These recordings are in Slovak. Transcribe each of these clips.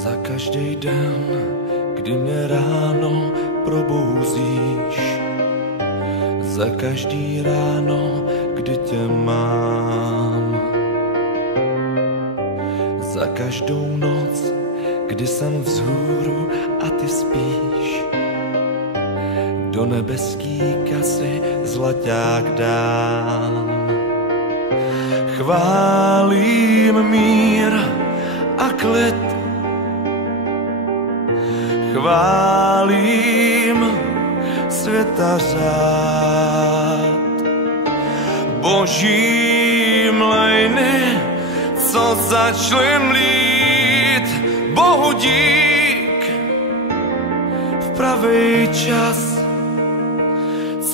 Za každý den, kdy mě ráno probouzíš, za každý ráno, kdy tě mám, za každou noc, kdy jsem vzhůru a ty spíš, do nebeský kasy zlaťák dám. Chválím mír a klid, chválím světa řád, boží mlejny, co začaly mlít. Bohu dík, v pravý čas,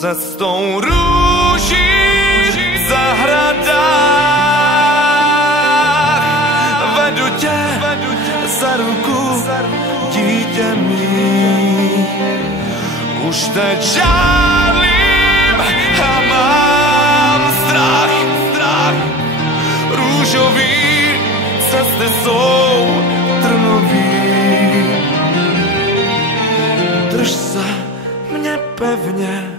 cestou růží v zahradách vedu tě za ruku, dítě mý. Už teď žálím a mám strach. Růžový cesty jsou trnový. Drž se mě pevně,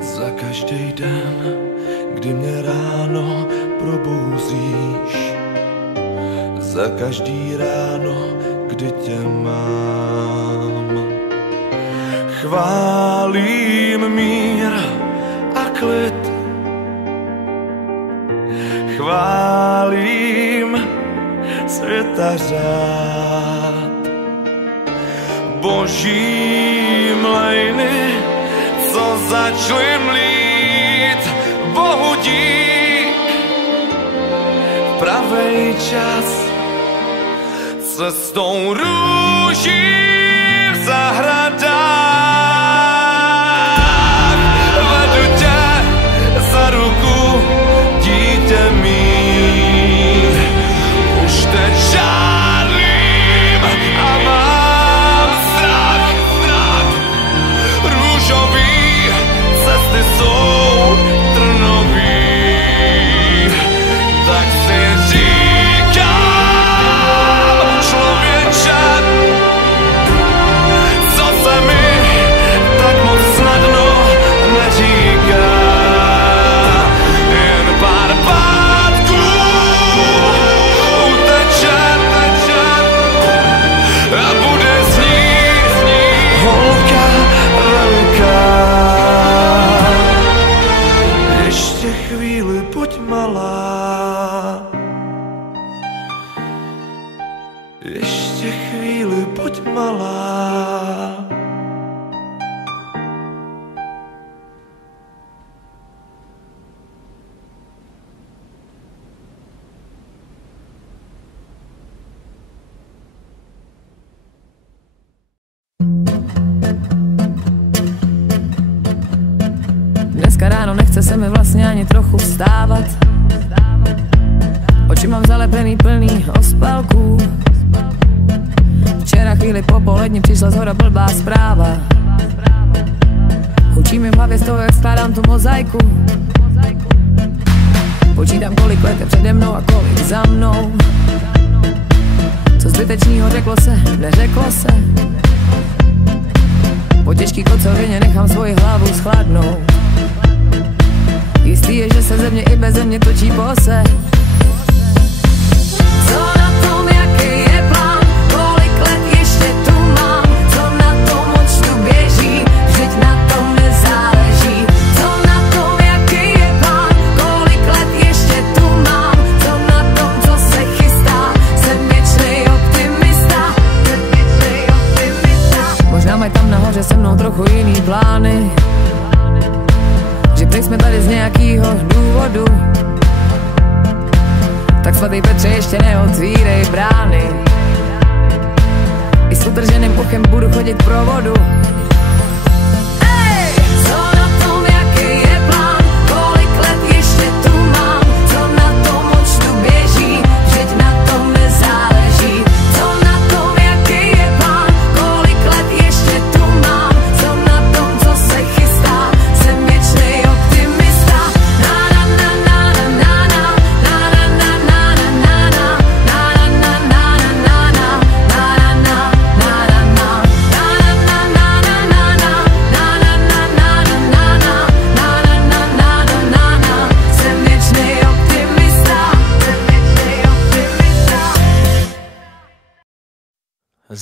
za každý den, kdy mě ráno probouzíš, za každý ráno, kdy tě mám. Chválím mír a klid, chválím světa řád, boží mlejny, co začaly mlít. Bohu dík, v pravej čas, cestou růží v zahradách vedu tě za ruku, dítě mý. Už teď žádlím a mám strach. Růžový cesty jsou trnový. Tak si říkám, člověče, co se mi tak moc snadno neříká. Jen pár pátků uteče a bude znít holka velká. Ještě chvíli buď malá, ještě chvíli buď malá. Dneska ráno nechce se mi vlastně ani trochu vstávat. Oči mám zalepený plný ospalků. Včera chvíli po poledni přišla zhora blbá zpráva. Hučí mi v hlavě z toho, jak skládám tu mozaiku. Počítám, kolik let je přede mnou a kolik za mnou. Co zbytečnýho řeklo se, neřeklo se. Po těžký kocovině nechám svoji hlavu schladnout. Jistý je, že se země i beze mě točí pose. Co na tom, jaký je plán, kolik let ještě tu mám, co na tom očtu běží, vždyť na tom nezáleží. Co na tom, jaký je plán, kolik let ještě tu mám, co na tom, co se chystá, jsem věčnej optimista. Možná mají tam nahoře se mnou trochu jiný plány, že teď jsme tady z nějakýho důvodu. Tak svatý Petře, ještě neotvírej brány, i s utrženým uchem budu chodit pro vodu. Ej! Co na tom, jaký je plán, kolik let ještě tu mám, co na tom očtu běží, vždyť na tom nezáleží. Co na tom, jaký je plán, kolik let ještě tu mám, co na tom, co se chystá, jsem věčnej optimista. Na na na na na na na na na na.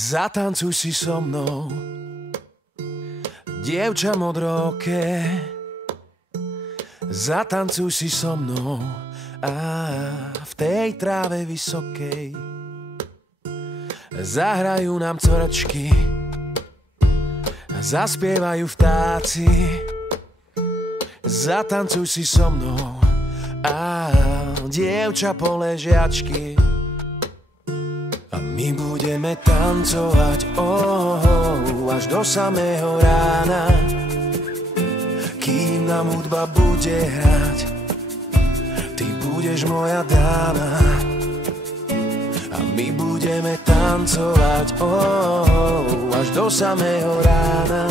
Zatancuj si so mnou, dievča modroké. Zatancuj si so mnou a v tej tráve vysokej zahrajú nám cvrčky, zaspievajú vtáci. Zatancuj si so mnou a dievča poležiačky. A my budeme tancovať až do samého rána, kým nám hudba bude hrať. Ty budeš moja dáma a my budeme tancovať až do samého rána,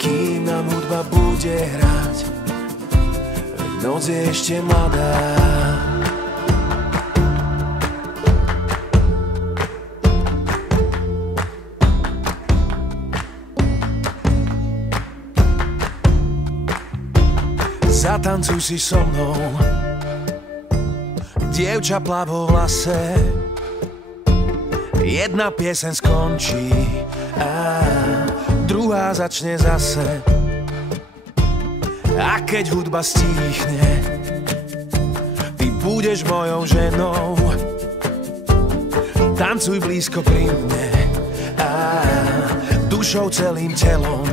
kým nám hudba bude hrať. Veď noc je ešte mladá. Zatancuj si so mnou, dievča plavo v lase. Jedna pieseň skončí a druhá začne zase. A keď hudba stíchne, ty budeš mojou ženou. Tancuj blízko pri mne a dušou celým telom.